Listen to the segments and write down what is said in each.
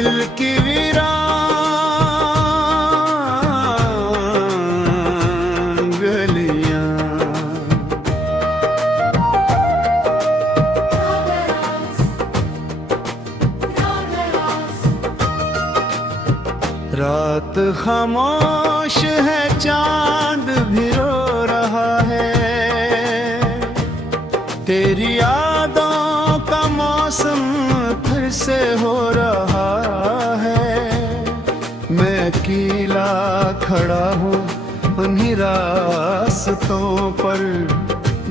दिल की वीरान गलियां। रात खामोश है, चांद भी रो रहा है, तेरी यादों का मौसम फिर से हो रहा है। मैं अकेला खड़ा हूँ उन्हीं रास्तों पर,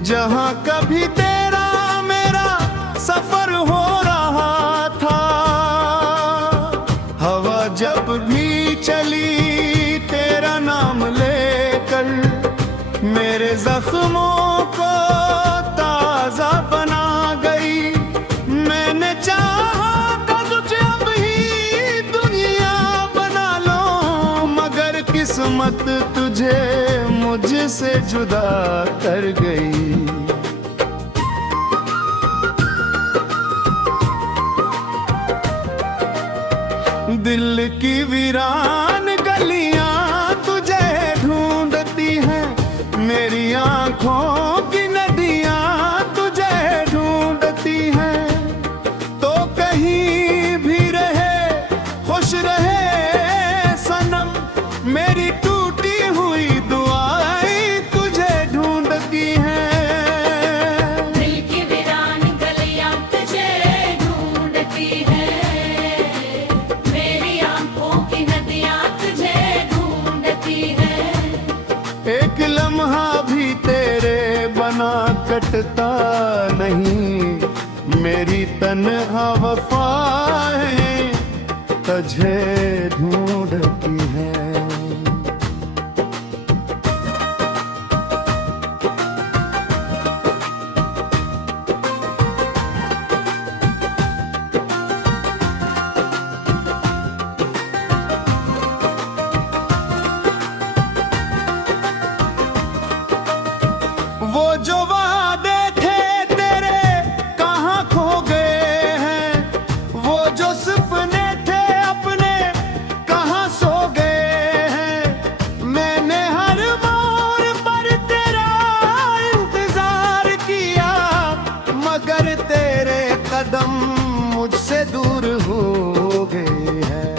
जहाँ कभी तेरा मेरा सफर हो रहा था। हवा जब भी चली तेरा नाम लेकर, मेरे जख्मों को ताजा बना गई। मैंने चाहा था तुझे अब ही दुनिया बना लो, मगर किस्मत तुझे मुझसे जुदा कर गई। दिल की वीरान गलियां तुझे ढूंढती हैं, मेरी आंखों की नदियां तुझे ढूंढती हैं। तो कहीं भी रहे खुश रहे सनम, मेरी टूटी हुई दुआएं तुझे ढूंढती हैं। दिल की वीरान गलियां तुझे ढूंढती हैं, मेरी आंखों की नदियां तुझे ढूंढती हैं। एक लम्हा भी तेरे बना कटता नहीं, मेरी तन्हा वफाएं तुझे ढूंढती हैं। वो जो वादे थे तेरे कहाँ खो गए हैं, वो जो सपने थे अपने कहाँ सो गए हैं। मैंने हर मोड़ पर तेरा इंतजार किया, मगर तेरे कदम मुझसे दूर हो गए हैं।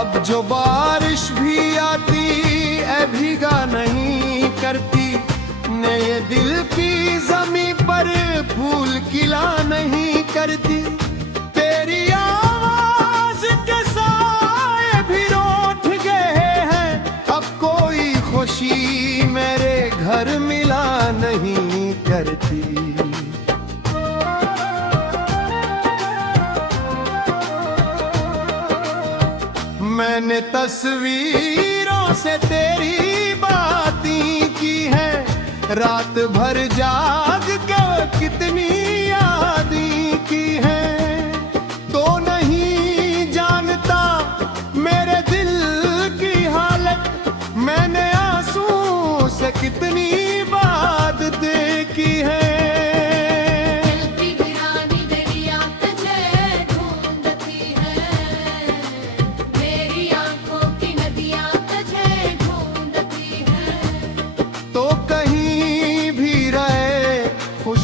अब जो बारिश भी आती भीगा नहीं करती, ने ये दिल की जमीन पर फूल खिला नहीं करती। तेरी आवाज के साए भी रूठ गए हैं, अब कोई खुशी मेरे घर मिला नहीं करती। मैंने तस्वीरों से तेरी बातें की है, रात भर जाग के कितनी यादें की है। तो नहीं जानता मेरे दिल की हालत, मैंने आंसू से कितनी बात देखी है।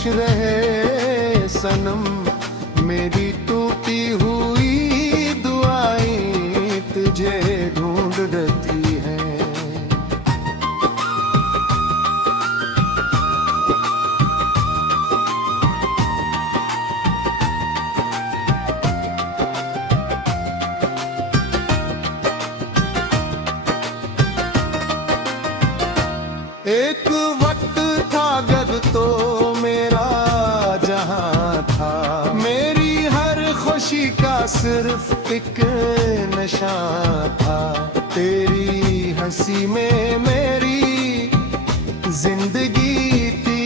रहे सनम, मेरी टूटी हुई दुआएं तुझे ढूंढती हैं। एक वक्त था जब तो मेरा जहां था, मेरी हर खुशी का सिर्फ एक नशा था। तेरी हंसी में मेरी जिंदगी थी,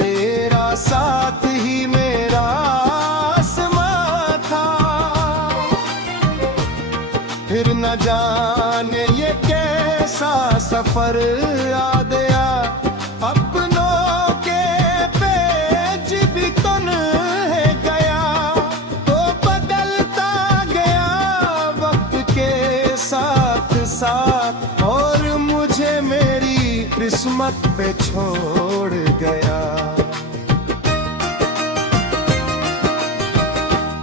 तेरा साथ ही मेरा आसमां था। फिर न जाने ये कैसा सफर आ गया, अपनों के पेज भी तो न किस्मत पे छोड़ गया।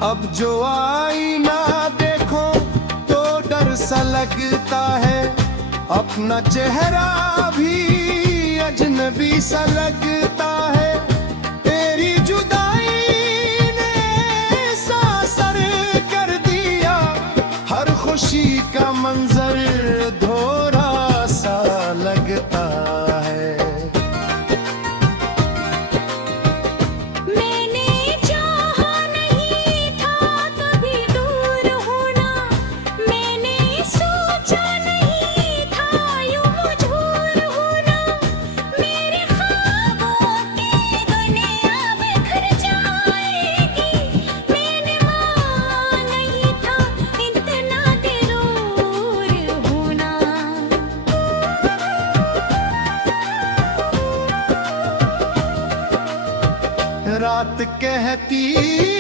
अब जो आईना देखो तो डर सा लगता है, अपना चेहरा भी अजनबी सा लगता है। तेरी जुदाई ने ऐसा असर कर दिया, हर खुशी का मंजर धोरा सा लगता है। मैंने चाहा नहीं था कभी दूर होना, मैंने सोचा नहीं था यूं मजबूर होना। मेरे ख्वाबों की दुनिया बिखर जाएगी, मैंने माना नहीं था इतना दूर होना। रात कहती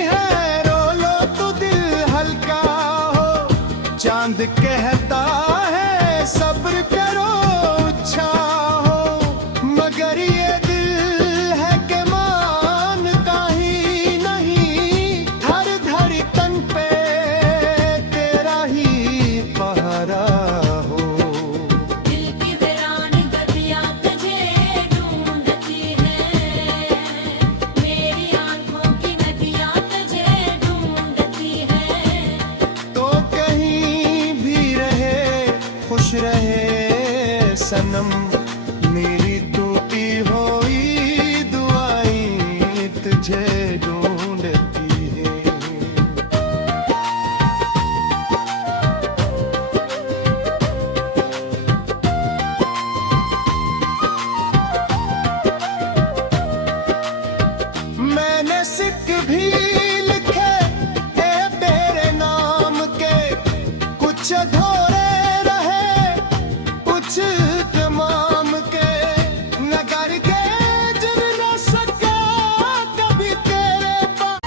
है रो लो तो दिल हल्का हो, चांद कहता है सब्र करो अच्छा हो। मगर ये दिल है कि मानता ही नहीं, हर धड़कन पे तेरा ही पहरा हो। दिल की वीरान गलियां तुझे ढूंढती हैं, मेरी आंखों की नदियां तुझे ढूंढती हैं। तो कहीं भी रहे खुश रहे सनम, मेरी टूटी हुई दुआएं तुझे ढूंढती है। मैंने सिक भी लिखे ए तेरे नाम के, कुछ अधूरे रहे कुछ तमाम के। नगर के जिन न सका कभी तेरे पास।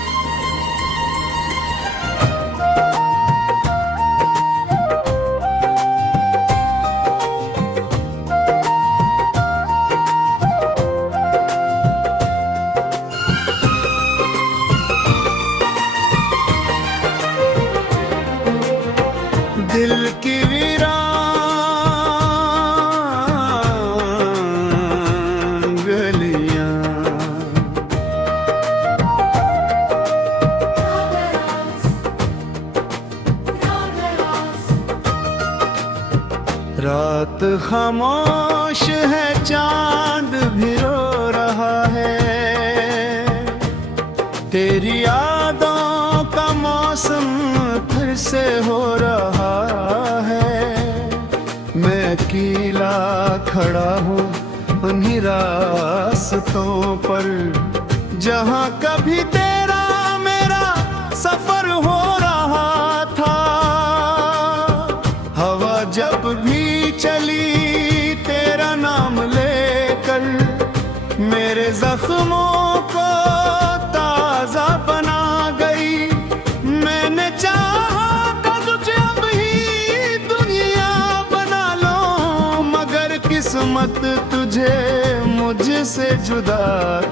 दिल की वीरान गलियां, रात खामोश है चांद भी रो रहा है। तेरी यादों का मौसम फिर से हो रहा है। मैं अकेला खड़ा हूँ उन्हीं रास्तों पर, जहाँ कभी तेरा मेरा सफर हो रहा था। हवा जब भी चली तेरा नाम लेकर, मेरे जख्मों को ताजा बना गई। मैंने चाहा था तुझे अब ही दुनिया बना लो, मगर किस्मत तुझे मुझसे जुदा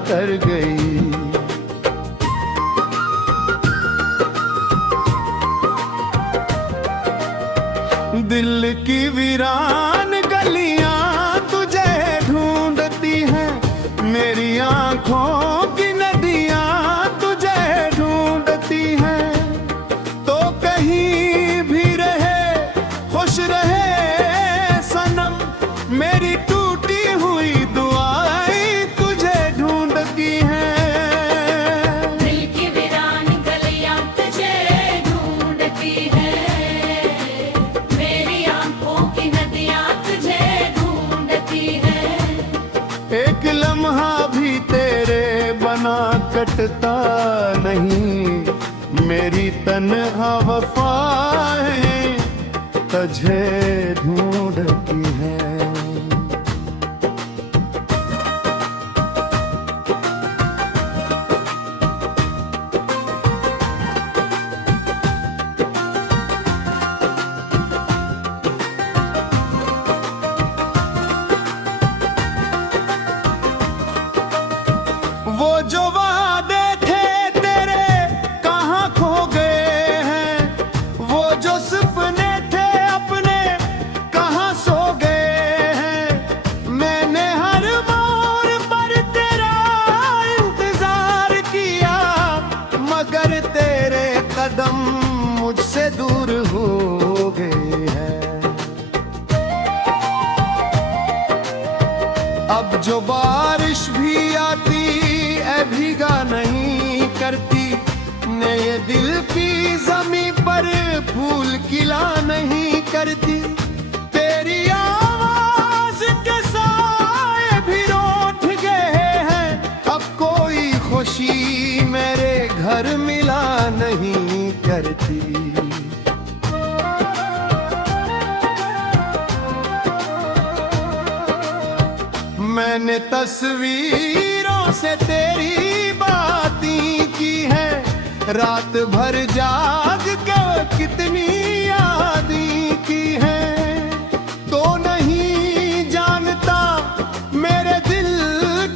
कर गई। दिल की वीरान गलियां तुझे ढूंढती हैं, मेरी आंखों की नदियां तुझे ढूंढती हैं। तो कहीं भी रहे खुश रहे सनम, मेरी टूटी हुई दुआएं तुझे ढूंढती हैं। दिल की वीरान गलियां तुझे ढूंढती हैं, मेरी आंखों की नदियां तुझे ढूंढती हैं। एक लम्हा भी तेरे बना कटता नहीं, मेरी तन्हा वफाएं तुझे ढूंढती हैं। अब जो बारिश भी आती है भीगा नहीं करती, नए दिल की जमी पर फूल खिला नहीं करती। तेरी आवाज के साए भी रूठ गए हैं, अब कोई खुशी मेरे घर मिला नहीं करती। मैंने तस्वीरों से तेरी बातें की है, रात भर जाग के कितनी यादें की है। तो नहीं जानता मेरे दिल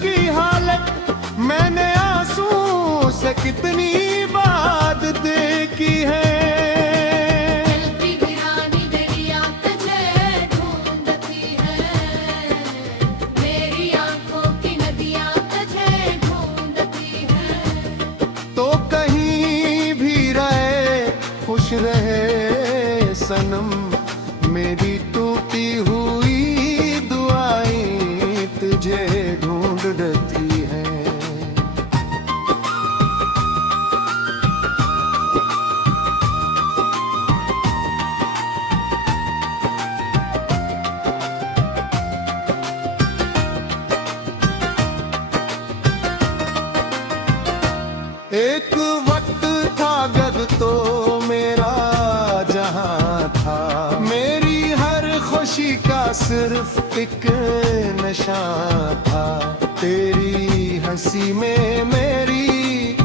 की हालत, मैंने आंसू से कितनी बात देखी है। खुश रहे सनम, मेरी टूटी हुई दुआएं तुझे ढूंढती हैं। एक वक्त था जब तो मेरा जहां था, मेरी हर खुशी का सिर्फ एक नशा था। तेरी हंसी में मेरी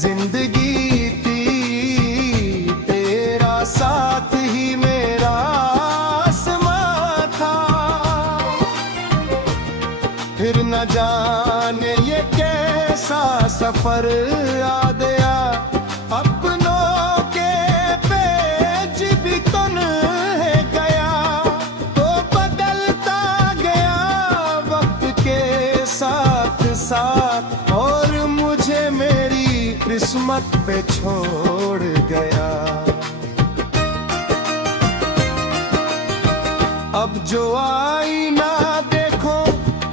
जिंदगी थी, तेरा साथ ही मेरा आसमां था। फिर न जाने ये कैसा सफर आ गया, अपनों के पेज भी तन्हे गया। तो बदलता गया वक्त के साथ साथ, और मुझे मेरी किस्मत पे छोड़ गया। अब जो आईना देखो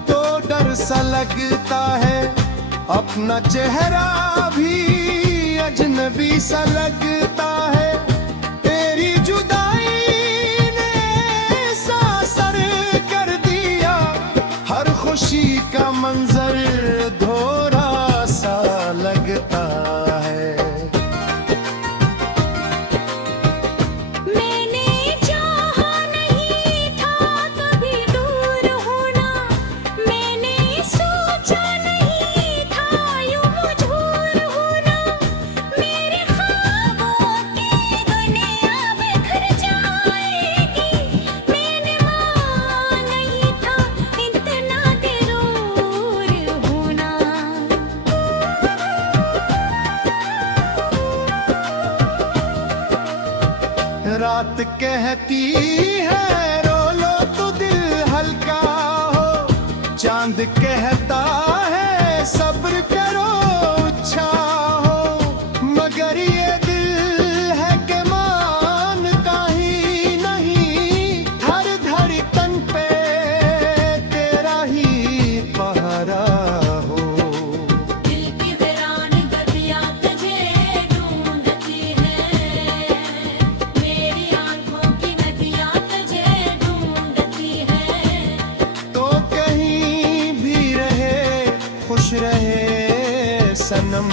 तो डर सा लगता है, अपना चेहरा भी अजनबी सा लगता है। तेरी जुदाई ने ऐसा असर कर दिया, हर खुशी का मंजर धोरा सा लगता है। रात कहती है रो लो तो दिल हल्का हो, चांद कहता है सब्र करो अच्छा हो। मगर ये दिल है कि मानता ही नहीं, हर धड़कन पे तेरा ही पहरा हो। दिल की वीरान गलियां तुझे ढूंढती है, मेरी आंखों की नदियां तुझे ढूंढती है। तो कहीं भी रहे खुश रहे सनम,